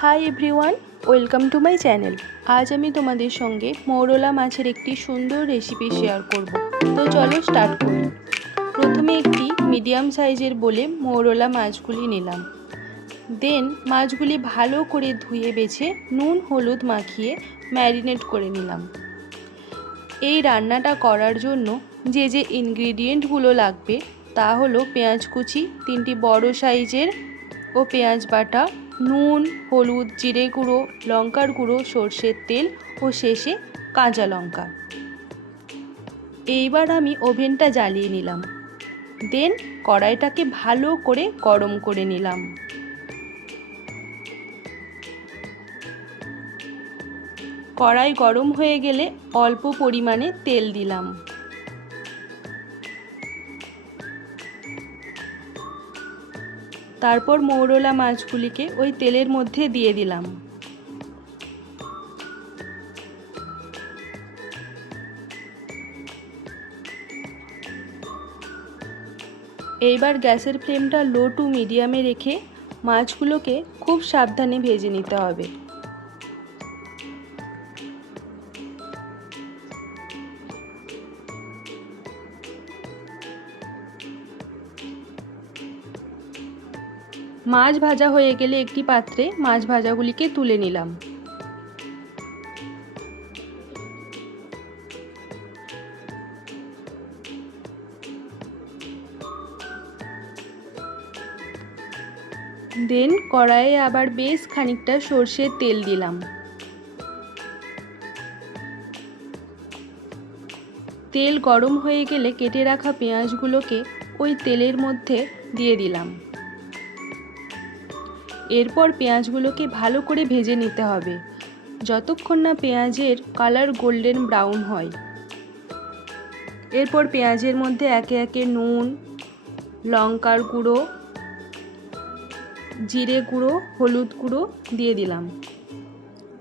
Hi everyone, welcome to my channel. আজ আমি তোমাদের সঙ্গে মৌরলা মাছের একটি সুন্দর রেসিপি শেয়ার করব। তো চলো স্টার্ট করি। প্রথমে একটি মিডিয়াম সাইজের বলে মৌরলা মাছগুলি নিলাম। দেন মাছগুলি ভালো করে ধুয়ে বেছে নুন হলুদ মাখিয়ে ম্যারিনেট করে নিলাম। এই রান্নাটা করার জন্য যে যে ইনগ্রিডিয়েন্টগুলো লাগবে তা হলো পেঁয়াজ কুচি 3টি বড় সাইজের ও পেঁয়াজ বাটা, নুন হলুদ জিরে গুঁড়ো লঙ্কার গুঁড়ো সর্ষের তেল ও শেষে কাঁচা লঙ্কা। এইবার আমি ওভেনটা জ্বালিয়ে নিলাম। দেন কড়াইটাকে ভালো করে গরম করে নিলাম। কড়াই গরম হয়ে গেলে অল্প পরিমাণে তেল দিলাম। তারপর মৌরলা মাছগুলিকে ওই তেলের মধ্যে দিয়ে দিলাম। এইবার গ্যাসের ফ্লেমটা লো টু মিডিয়ামে রেখে মাছগুলোকে খুব সাবধানে ভেজে নিতে হবে। মাছ ভাজা হয়ে গেলে একটি পাত্রে মাছ ভাজাগুলিকে তুলে নিলাম। দেন কড়াইয়ে আবার বেশ খানিকটা সর্ষের তেল দিলাম। তেল গরম হয়ে গেলে কেটে রাখা পেঁয়াজগুলোকে ওই তেলের মধ্যে দিয়ে দিলাম। এরপর পেঁয়াজগুলোকে ভালো করে ভেজে নিতে হবে যতক্ষণ না পেঁয়াজের কালার গোল্ডেন ব্রাউন হয়। এরপর পেঁয়াজের মধ্যে একে একে নুন লঙ্কার গুঁড়ো জিরে গুঁড়ো হলুদ গুঁড়ো দিয়ে দিলাম।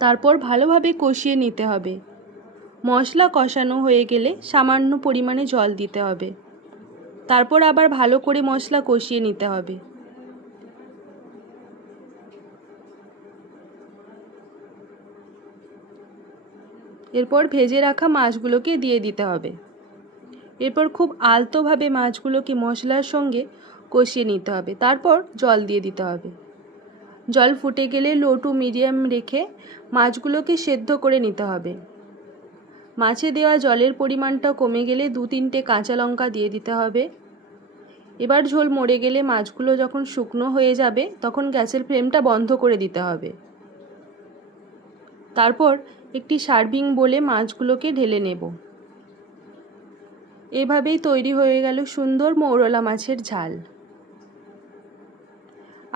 তারপর ভালোভাবে কষিয়ে নিতে হবে। মশলা কষানো হয়ে গেলে সামান্য পরিমাণে জল দিতে হবে। তারপর আবার ভালো করে মশলা কষিয়ে নিতে হবে। এরপর ভেজে রাখা মাছগুলোকে দিয়ে দিতে হবে। এরপর খুব আলতোভাবে মাছগুলোকে মশলার সঙ্গে কষিয়ে নিতে হবে। তারপর জল দিয়ে দিতে হবে। জল ফুটে গেলে লো টু মিডিয়াম রেখে মাছগুলোকে সেদ্ধ করে নিতে হবে। মাছে দেওয়া জলের পরিমাণটা কমে গেলে 2-3টে কাঁচা লঙ্কা দিয়ে দিতে হবে। এবার ঝোল মরে গেলে মাছগুলো যখন শুকনো হয়ে যাবে তখন গ্যাসের ফ্লেমটা বন্ধ করে দিতে হবে। তারপর একটি সার্ভিং বোলে মাছগুলোকে ঢেলে নেব। এভাবেই তৈরি হয়ে গেল সুন্দর মৌরলা মাছের ঝাল।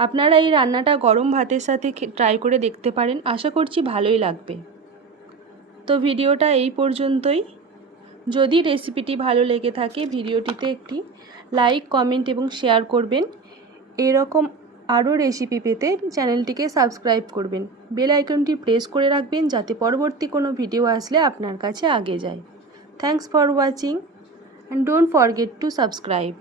আপনারা এই রান্নাটা গরম ভাতের সাথে ট্রাই করে দেখতে পারেন, আশা করছি ভালোই লাগবে। তো ভিডিওটা এই পর্যন্তই। যদি রেসিপিটি ভালো লেগে থাকে ভিডিওটিতে একটি লাইক কমেন্ট এবং শেয়ার করবেন। এরকম আরও রেসিপি পেতে চ্যানেলটিকে সাবস্ক্রাইব করবেন। বেল আইকনটি প্রেস করে রাখবেন যাতে পরবর্তী কোনো ভিডিও আসলে আপনার কাছে আগে যায়। Thanks for watching and don't forget to subscribe.